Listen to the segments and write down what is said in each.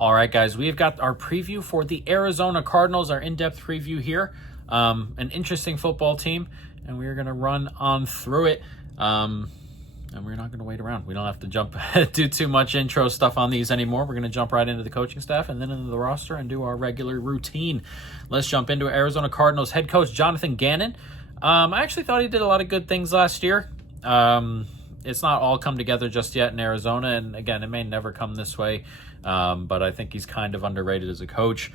All right, guys, we've got our preview for the Arizona Cardinals, our in-depth preview here. An interesting football team, and we're going to run on through it. And we're not going to wait around. We don't have to do too much intro stuff on these anymore. We're going to jump right into the coaching staff and then into the roster and do our regular routine. Let's jump into Arizona Cardinals head coach Jonathan Gannon. I actually thought he did a lot of good things last year. It's not all come together just yet in Arizona, and again, it may never come this way, but I think he's kind of underrated as a coach.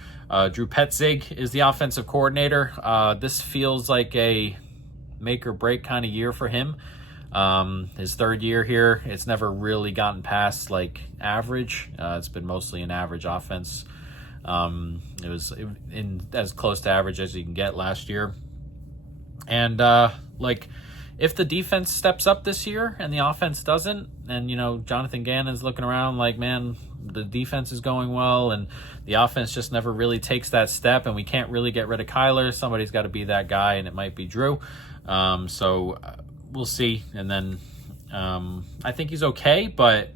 Drew Petzig is the offensive coordinator. This feels like a make or break kind of year for him. His third year here, it's never really gotten past like average. It's been mostly an average offense. It was in as close to average as you can get last year. And if the defense steps up this year and the offense doesn't, and Jonathan Gannon's looking around like, man, the defense is going well and the offense just never really takes that step, and we can't really get rid of Kyler. Somebody's got to be that guy, and it might be Drew. So we'll see. And then I think he's okay, but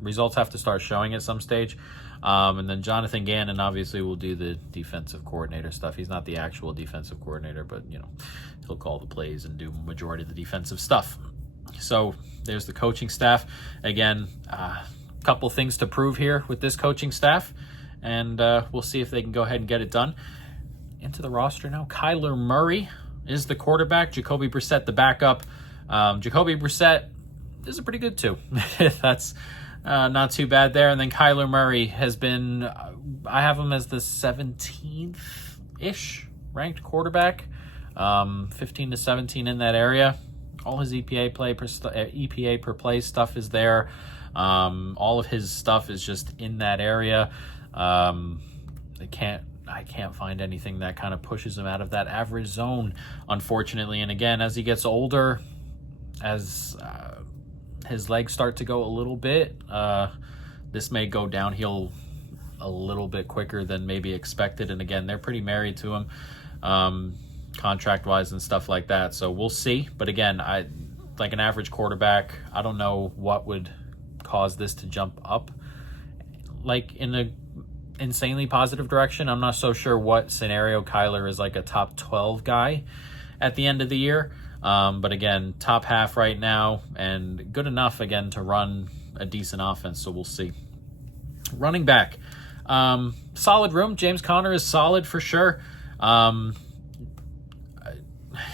results have to start showing at some stage. And then Jonathan Gannon obviously will do the defensive coordinator stuff. He's not the actual defensive coordinator, but he'll call the plays and do majority of the defensive stuff. So there's the coaching staff. Again, a couple things to prove here with this coaching staff, and we'll see if they can go ahead and get it done. Into the roster now. Kyler Murray is the quarterback. Jacoby Brissett the backup. Jacoby Brissett is a pretty good too. That's not too bad there. And then Kyler Murray has been, I have him as the 17th-ish ranked quarterback, 15 to 17 in that area. All his EPA per play stuff is there. All of his stuff is just in that area. I can't find anything that kind of pushes him out of that average zone, unfortunately. And again, as he gets older, as his legs start to go a little bit, this may go downhill a little bit quicker than maybe expected. And again, they're pretty married to him, contract-wise and stuff like that. So we'll see. But again, like an average quarterback, I don't know what would cause this to jump up like in a insanely positive direction. I'm not so sure what scenario Kyler is like a top 12 guy at the end of the year. But again, top half right now, and good enough again to run a decent offense. So we'll see. Running back, solid room. James Conner is solid for sure.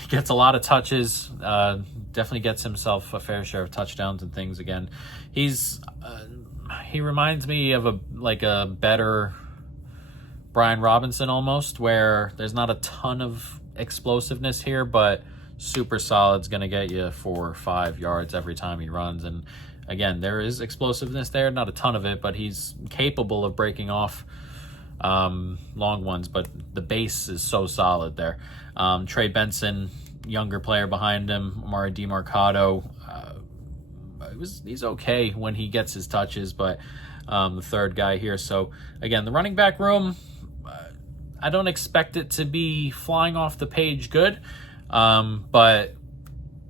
Gets a lot of touches. Definitely gets himself a fair share of touchdowns and things. Again, he reminds me of a better Brian Robinson almost, where there's not a ton of explosiveness here, but super solid's going to get you 4 or 5 yards every time he runs. And again, there is explosiveness there, not a ton of it, but he's capable of breaking off long ones, but the base is so solid there. Trey Benson, younger player behind him, Amari DiMarcado, he's okay when he gets his touches, but the third guy here. So again, the running back room, I don't expect it to be flying off the page good, but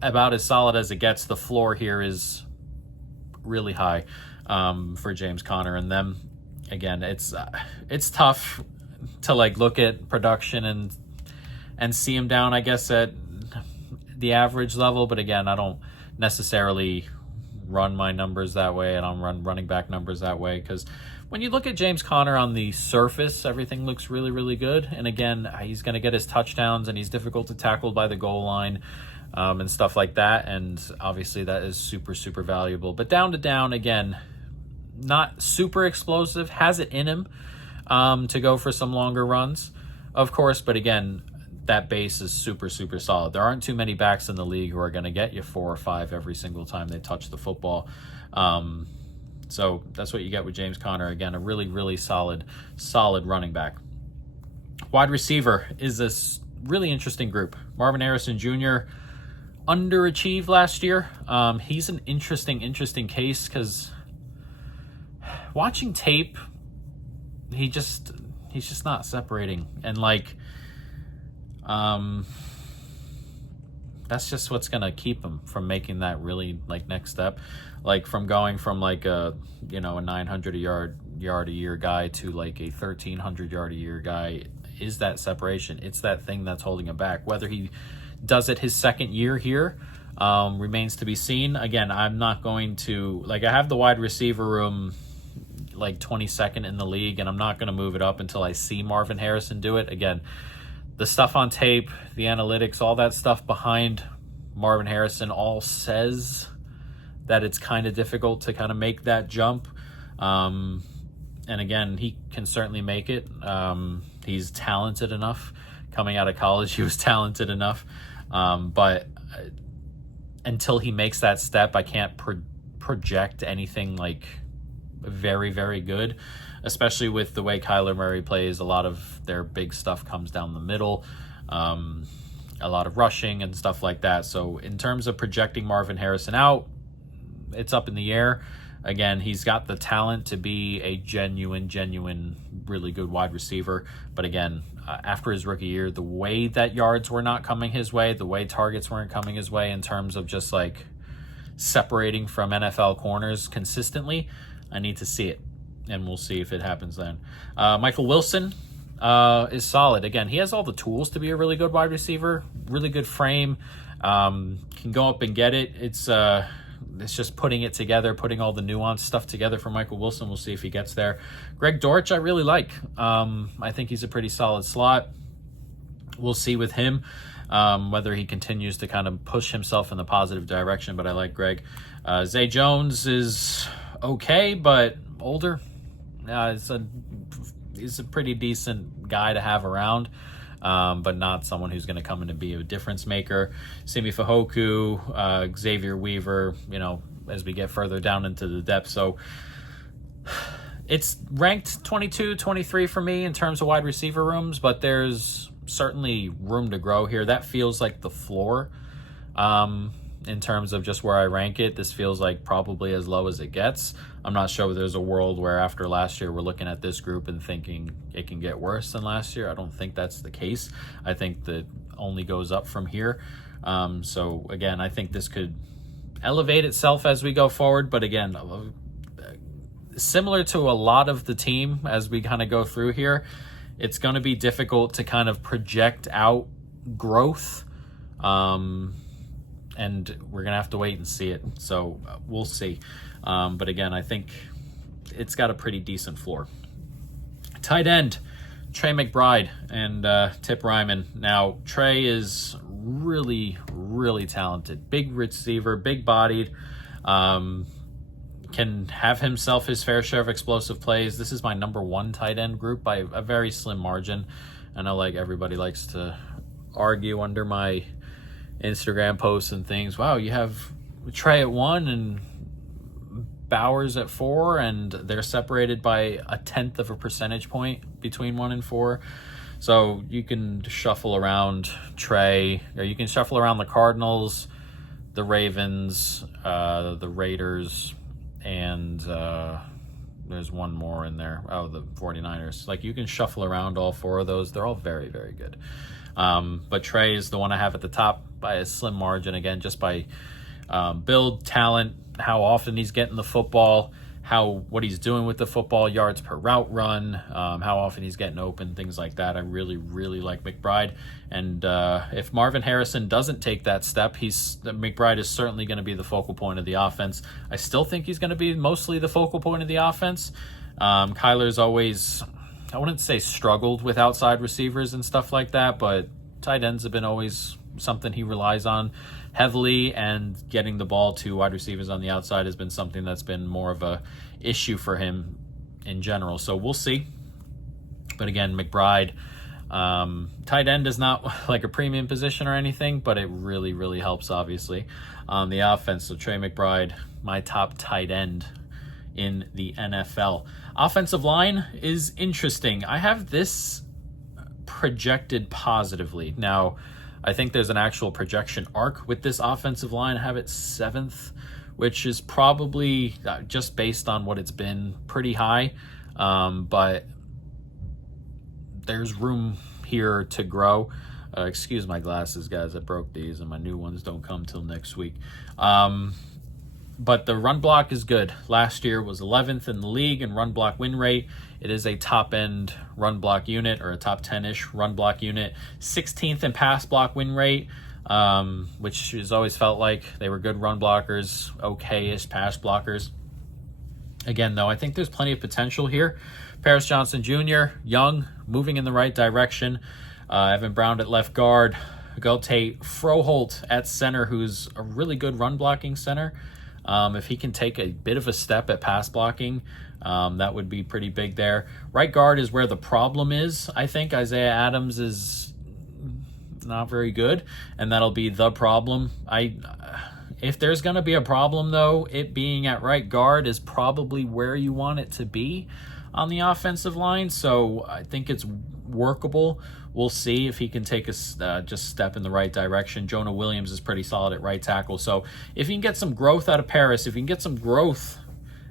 about as solid as it gets. The floor here is really high for James Conner and them. Again, it's tough to look at production and see him down, I guess, at the average level. But again, I don't necessarily run my numbers that way. I don't run running back numbers that way, because when you look at James Conner on the surface, everything looks really, really good. And again, he's going to get his touchdowns, and he's difficult to tackle by the goal line and stuff like that. And obviously that is super, super valuable. But down to down, again, not super explosive, has it in him to go for some longer runs, of course. But again, that base is super, super solid. There aren't too many backs in the league who are going to get you 4 or 5 every single time they touch the football. So that's what you get with James Conner. Again, a really, really solid running back. Wide receiver is this really interesting group. Marvin Harrison Jr. underachieved last year. He's an interesting case, because watching tape, he's just not separating. And that's just what's going to keep him from making that really next step, from going from a 900 yard yard a year guy to like a 1,300 yard a year guy is that separation. It's that thing that's holding him back. Whether he does it his second year here remains to be seen. Again, I'm not going to, like, I have the wide receiver room like 22nd in the league, and I'm not going to move it up until I see Marvin Harrison do it. Again, the stuff on tape, the analytics, all that stuff behind Marvin Harrison all says that it's kind of difficult to kind of make that jump. And again, he can certainly make it. He's talented enough. Coming out of college, he was talented enough. But until he makes that step, I can't project anything like very, very good, especially with the way Kyler Murray plays. A lot of their big stuff comes down the middle, a lot of rushing and stuff like that. So in terms of projecting Marvin Harrison out, it's up in the air. Again, he's got the talent to be a genuine, really good wide receiver. But again, after his rookie year, the way that yards were not coming his way, the way targets weren't coming his way in terms of just like separating from NFL corners consistently, I need to see it, and we'll see if it happens then. Michael Wilson is solid. Again, he has all the tools to be a really good wide receiver, really good frame, can go up and get it. It's just putting it together, putting all the nuanced stuff together for Michael Wilson. We'll see if he gets there. Greg Dortch, I really like. I think he's a pretty solid slot. We'll see with him whether he continues to kind of push himself in the positive direction, but I like Greg. Zay Jones is okay, but older. He's a pretty decent guy to have around, but not someone who's going to come in and be a difference maker. Simi Fahoku, Xavier Weaver, as we get further down into the depth. So it's ranked 22, 23 for me in terms of wide receiver rooms, but there's certainly room to grow here. That feels like the floor. In terms of just where I rank it, this feels like probably as low as it gets. I'm not sure there's a world where after last year we're looking at this group and thinking it can get worse than last year. I don't think that's the case. I think that only goes up from here. So again, I think this could elevate itself as we go forward. But again, similar to a lot of the team as we kind of go through here, it's going to be difficult to kind of project out growth. And we're going to have to wait and see it. So we'll see. But again, I think it's got a pretty decent floor. Tight end, Trey McBride and Tip Ryman. Now, Trey is really, really talented. Big receiver, big-bodied. Can have himself his fair share of explosive plays. This is my number one tight end group by a very slim margin. I know like everybody likes to argue under my Instagram posts and things. Wow, you have Trey at 1 and Bowers at 4, and they're separated by 1/10 of a percentage point between 1 and 4. So you can shuffle around Trey, or you can shuffle around the Cardinals, the Ravens, the Raiders, and there's one more in there. Oh, the 49ers. Like, you can shuffle around all 4 of those. They're all very, very good. But Trey is the one I have at the top by a slim margin, again, just by build, talent, how often he's getting the football, what he's doing with the football, yards per route run, how often he's getting open, things like that. I really, really like McBride. And if Marvin Harrison doesn't take that step, McBride is certainly going to be the focal point of the offense. I still think he's going to be mostly the focal point of the offense. Kyler's always, I wouldn't say struggled with outside receivers and stuff like that, but tight ends have been always something he relies on heavily, and getting the ball to wide receivers on the outside has been something that's been more of a issue for him in general. So we'll see. But again, McBride, tight end is not like a premium position or anything, but it really, really helps obviously on the offense. So Trey McBride, my top tight end in the NFL. Offensive line is interesting. I have this projected positively. Now, I think there's an actual projection arc with this offensive line. I have it 7th, which is probably just based on what it's been pretty high. But there's room here to grow. Excuse my glasses, guys. I broke these and my new ones don't come till next week. But the run block is good. Last year was 11th in the league in run block win rate. It is a top-end run block unit, or a top 10-ish run block unit. 16th in pass block win rate, which has always felt like they were good run blockers, okay-ish pass blockers. Again, though, I think there's plenty of potential here. Paris Johnson Jr., young, moving in the right direction. Evan Brown at left guard. Galte Froholt at center, who's a really good run blocking center. If he can take a bit of a step at pass blocking, that would be pretty big there. Right guard is where the problem is. I think Isaiah Adams is not very good, and that'll be the problem. If there's going to be a problem, though, it being at right guard is probably where you want it to be on the offensive line. So I think it's workable. We'll see if he can take a just step in the right direction. Jonah Williams is pretty solid at right tackle. So if you can get some growth out of Paris, if you can get some growth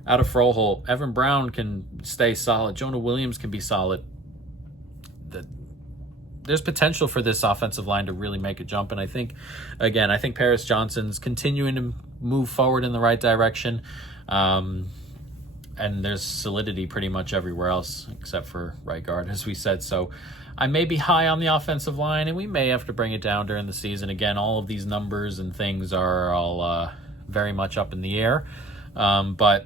out of Froholt, Evan Brown can stay solid. Jonah Williams can be solid. There's potential for this offensive line to really make a jump. And I think Paris Johnson's continuing to move forward in the right direction. And there's solidity pretty much everywhere else except for right guard, as we said. So I may be high on the offensive line, and we may have to bring it down during the season. Again, all of these numbers and things are all very much up in the air. But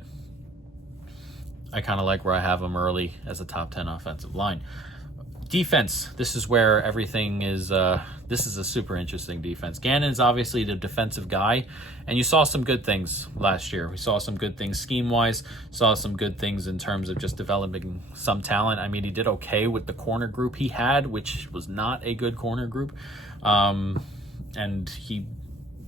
I kind of like where I have them early as a top 10 offensive line. Defense, this is where everything is. This is a super interesting defense. Gannon's obviously the defensive guy, and you saw some good things last year. We saw some good things scheme-wise, saw some good things in terms of just developing some talent. I mean, he did okay with the corner group he had, which was not a good corner group, and he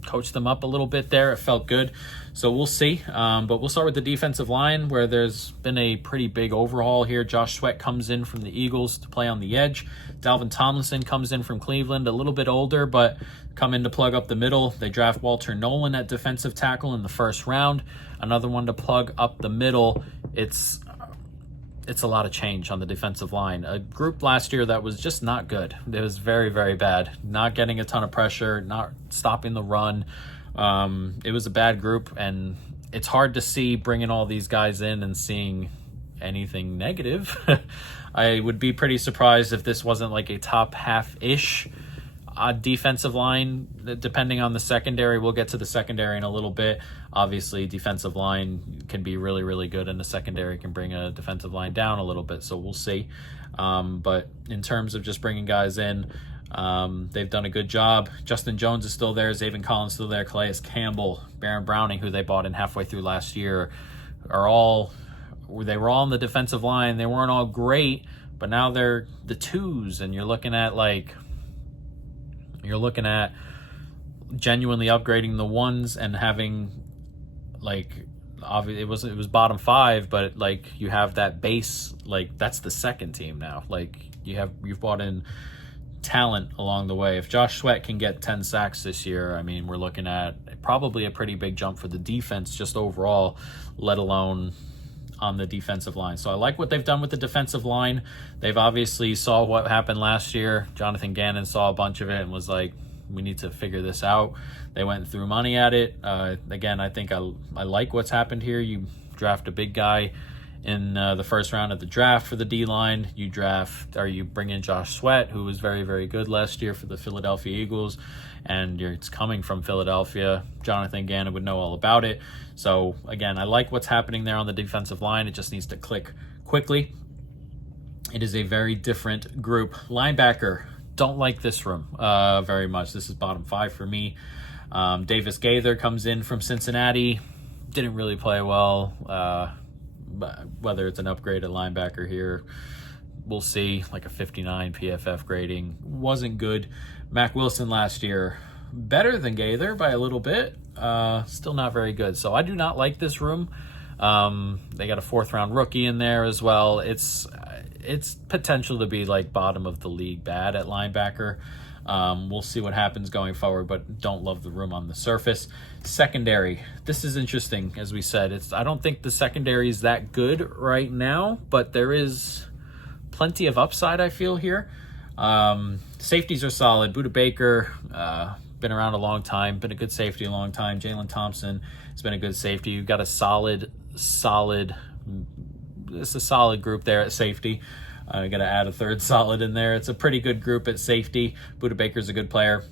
coached them up a little bit there. It felt good. So we'll see. But we'll start with the defensive line, where there's been a pretty big overhaul here. Josh Sweat comes in from the Eagles to play on the edge. Dalvin Tomlinson comes in from Cleveland, a little bit older, but come in to plug up the middle. They draft Walter Nolan at defensive tackle in the first round. Another one to plug up the middle. It's a lot of change on the defensive line. A group last year that was just not good. It was very, very bad. Not getting a ton of pressure, not stopping the run. It was a bad group, and it's hard to see bringing all these guys in and seeing anything negative. I would be pretty surprised if this wasn't like a top half-ish defensive line, depending on the secondary. We'll get to the secondary in a little bit. Obviously, defensive line can be really, really good, and the secondary can bring a defensive line down a little bit, so we'll see. But in terms of just bringing guys in, they've done a good job. Justin Jones is still there, Zaven Collins still there, Calais Campbell, Baron Browning, who they bought in halfway through last year, they were all on the defensive line. They weren't all great, but now they're the twos, and you're looking at genuinely upgrading the ones and having it was bottom five, but you have that base, that's the second team now. You've brought in talent along the way. If Josh Sweat can get 10 sacks this year, I mean, we're looking at probably a pretty big jump for the defense just overall, let alone on the defensive line. So I like what they've done with the defensive line. They've obviously saw what happened last year. Jonathan Gannon saw a bunch of it and was like, we need to figure this out. They went and threw money at it. Again, I think I like what's happened here. You draft a big guy in the first round of the draft for the D-line. You bring in Josh Sweat, who was very, very good last year for the Philadelphia Eagles, and it's coming from Philadelphia. Jonathan Gannon would know all about it. So, again, I like what's happening there on the defensive line. It just needs to click quickly. It is a very different group. Linebacker, don't like this room very much. This is bottom five for me. Davis Gaither comes in from Cincinnati. Didn't really play well. Whether it's an upgrade at linebacker here, we'll see. Like a 59 PFF grading. Wasn't good. Mac Wilson last year, better than Gaither by a little bit. Still not very good. So I do not like this room. They got a fourth round rookie in there as well. It's potential to be bottom of the league bad at linebacker. We'll see what happens going forward, but don't love the room on the surface. Secondary. This is interesting, as we said. I don't think the secondary is that good right now, but there is plenty of upside, I feel, here. Safeties are solid. Buda Baker, been around a long time, been a good safety a long time. Jalen Thompson has been a good safety. You've got a solid it's a solid group there at safety. You got to add a third solid in there. It's a pretty good group at safety. Budda Baker's a good player.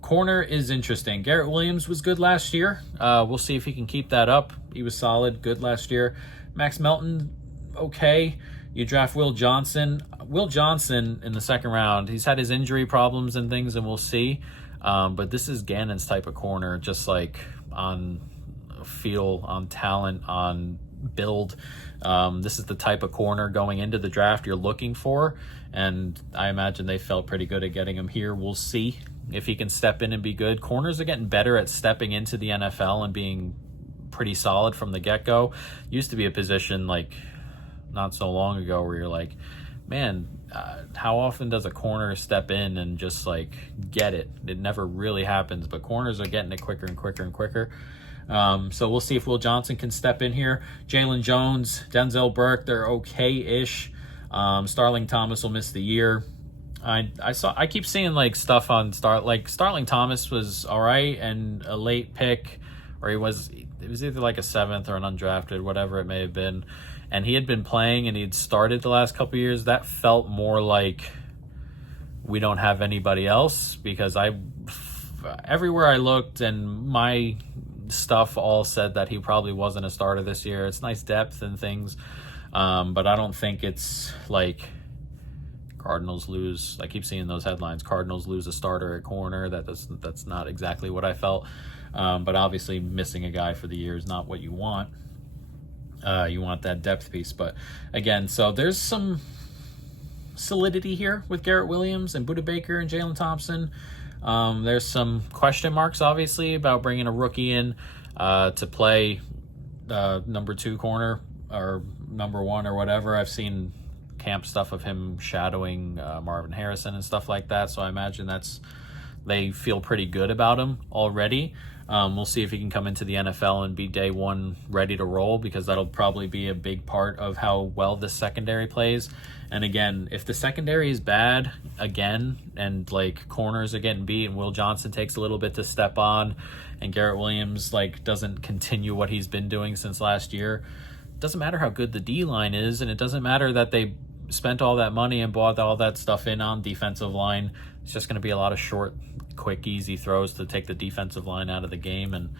Corner is interesting. Garrett Williams was good last year. We'll see if he can keep that up. He was solid, good last year. Max Melton, okay. You draft Will Johnson. Will Johnson in the second round, he's had his injury problems and things, and we'll see. But this is Gannon's type of corner, just like on feel, on talent, on build. This is the type of corner going into the draft you're looking for, and I imagine they felt pretty good at getting him here. We'll see if he can step in and be good. Corners are getting better at stepping into the NFL and being pretty solid from the get-go. Used to be a position like not so long ago where you're like, man, how often does a corner step in and just like get it? It never really happens, but corners are getting it quicker and quicker and quicker. So we'll see if Will Johnson can step in here. Jalen Jones, Denzel Burke, they're okay-ish. Starling Thomas will miss the year. I keep seeing like stuff on Starling Thomas was all right and a late pick, or it was either like a 7th or an undrafted, whatever it may have been. And he had been playing and he'd started the last couple of years. That felt more like we don't have anybody else, because everywhere I looked and my stuff all said that he probably wasn't a starter this year. It's nice depth and things, but I don't think it's like Cardinals lose. I keep seeing those headlines, Cardinals lose a starter at corner. That's not exactly what I felt, but obviously missing a guy for the year is not what you want. You want that depth piece. But again, so there's some solidity here with Garrett Williams and Budda Baker and Jalen Thompson. There's some question marks, obviously, about bringing a rookie in to play number 2 corner or number 1 or whatever. I've seen camp stuff of him shadowing Marvin Harrison and stuff like that, so I imagine they feel pretty good about him already. We'll see if he can come into the NFL and be day one ready to roll, because that'll probably be a big part of how well this secondary plays. And again, if the secondary is bad again and like corners are getting beat and Will Johnson takes a little bit to step on and Garrett Williams like doesn't continue what he's been doing since last year, it doesn't matter how good the D-line is, and it doesn't matter that they spent all that money and bought all that stuff in on defensive line. It's just going to be a lot of short, quick, easy throws to take the defensive line out of the game. And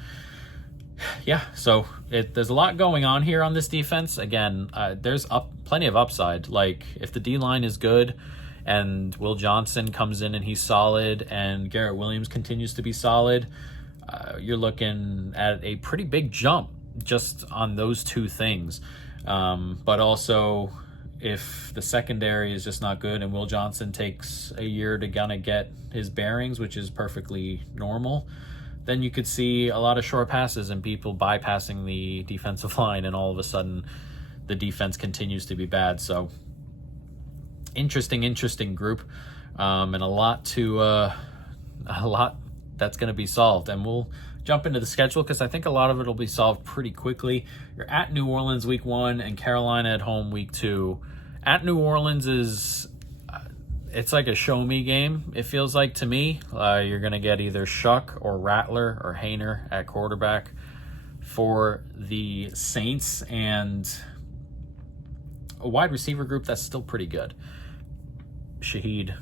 yeah, so there's a lot going on here on this defense. Again, there's plenty of upside. Like if the D-line is good and Will Johnson comes in and he's solid and Garrett Williams continues to be solid, you're looking at a pretty big jump just on those two things. But also, if the secondary is just not good and Will Johnson takes a year to kind of get his bearings, which is perfectly normal, then you could see a lot of short passes and people bypassing the defensive line, and all of a sudden the defense continues to be bad. So interesting group, and a lot that's going to be solved. And we'll jump into the schedule because I think a lot of it will be solved pretty quickly. You're at New Orleans week 1 and Carolina at home week 2. At New Orleans is it's like a show me game, it feels like to me. You're going to get either Shuck or Rattler or Hainer at quarterback for the Saints, and a wide receiver group that's still pretty good. Shaheed,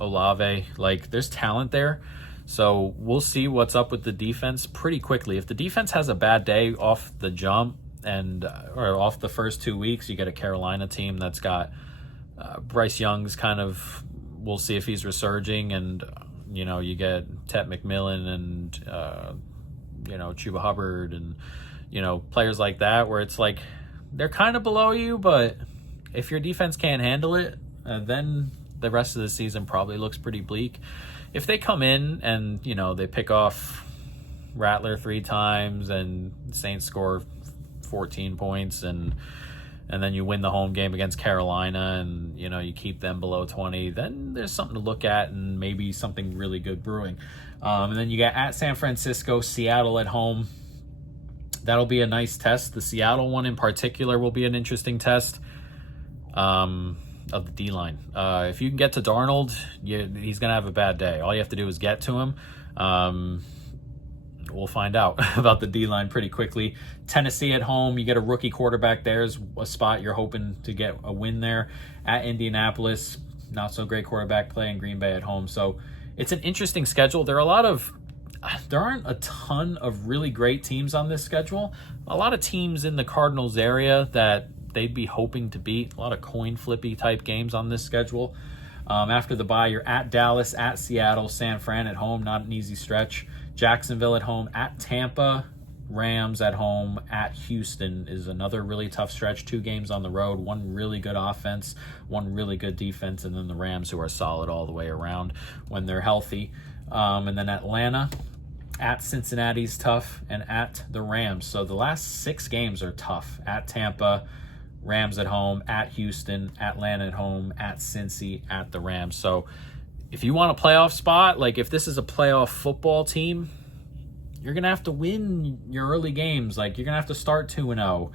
Olave, like there's talent there. So we'll see what's up with the defense pretty quickly. If the defense has a bad day off the jump or off the first 2 weeks, you get a Carolina team that's got Bryce Young's kind of, we'll see if he's resurging, and you get Tet McMillan and Chuba Hubbard and players like that, where it's like they're kind of below you, but if your defense can't handle it, then the rest of the season probably looks pretty bleak. If they come in and they pick off Rattler 3 times and Saints score 14 points and then you win the home game against Carolina and you keep them below 20, then there's something to look at and maybe something really good brewing. And then you got at San Francisco, Seattle at home. That'll be a nice test. The Seattle one in particular will be an interesting test of the D-line. If you can get to Darnold, he's going to have a bad day. All you have to do is get to him. We'll find out about the D-line pretty quickly. Tennessee at home, you get a rookie quarterback. There's a spot you're hoping to get a win there. At Indianapolis, not so great quarterback play, in Green Bay at home. So it's an interesting schedule. There aren't a ton of really great teams on this schedule. A lot of teams in the Cardinals area that they'd be hoping to beat. A lot of coin flippy type games on this schedule. After the bye, you're at Dallas, at Seattle, San Fran at home, not an easy stretch. Jacksonville at home, at Tampa, Rams at home, at Houston is another really tough stretch. 2 games on the road, one really good offense, one really good defense, and then the Rams, who are solid all the way around when they're healthy. And then Atlanta, at Cincinnati's tough, and at the Rams. So the last 6 games are tough. At Tampa, Rams at home, at Houston, Atlanta at home, at Cincy, at the Rams. So if you want a playoff spot, like if this is a playoff football team, you're going to have to win your early games. Like you're going to have to start 2-0,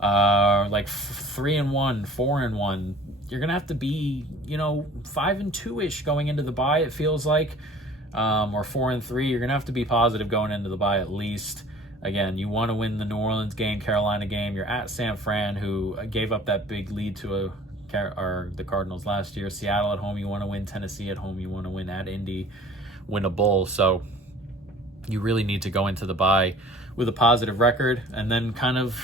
like 3-1, 4-1. You're going to have to be, 5-2-ish going into the bye, it feels like, or 4-3. You're going to have to be positive going into the bye at least. Again, you want to win the New Orleans game, Carolina game. You're at San Fran, who gave up that big lead to the Cardinals last year. Seattle at home, you want to win. Tennessee at home, you want to win. At Indy, win a bowl. So you really need to go into the bye with a positive record and then kind of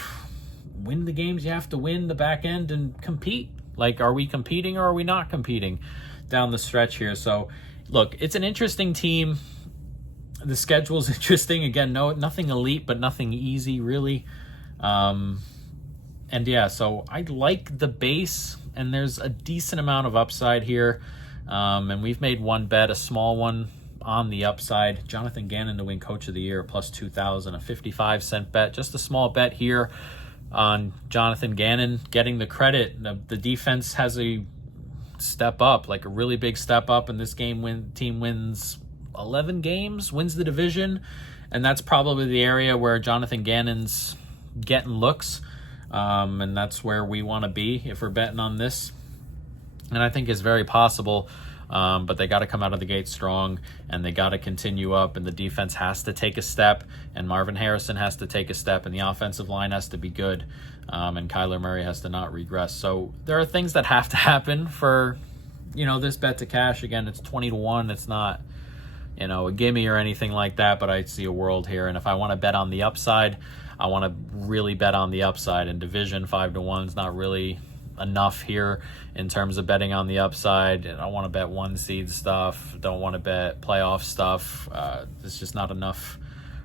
win the games you have to win the back end and compete. Like, are we competing or are we not competing down the stretch here? So, look, it's an interesting team. The schedule's interesting. Again, nothing elite, but nothing easy, really. And yeah, so I like the base, and there's a decent amount of upside here. And we've made one bet, a small one, on the upside. Jonathan Gannon to win Coach of the Year, plus 2,000, a 55-cent bet. Just a small bet here on Jonathan Gannon getting the credit. The defense has a step up, like a really big step up, and this team wins 11 games, wins the division, and that's probably the area where Jonathan Gannon's getting looks, and that's where we want to be if we're betting on this. And I think it's very possible, but they got to come out of the gate strong, and they got to continue up, and the defense has to take a step, and Marvin Harrison has to take a step, and the offensive line has to be good, and Kyler Murray has to not regress. So there are things that have to happen for this bet to cash. Again, it's 20-1. It's not a gimme or anything like that, but I see a world here. And if I want to bet on the upside, I want to really bet on the upside. And division 5-1 is not really enough here in terms of betting on the upside. I don't want to bet 1 seed stuff. Don't want to bet playoff stuff. It's just not enough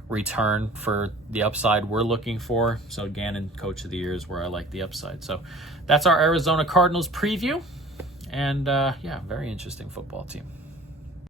return for the upside we're looking for. So Gannon, Coach of the Year, is where I like the upside. So that's our Arizona Cardinals preview. And yeah, very interesting football team.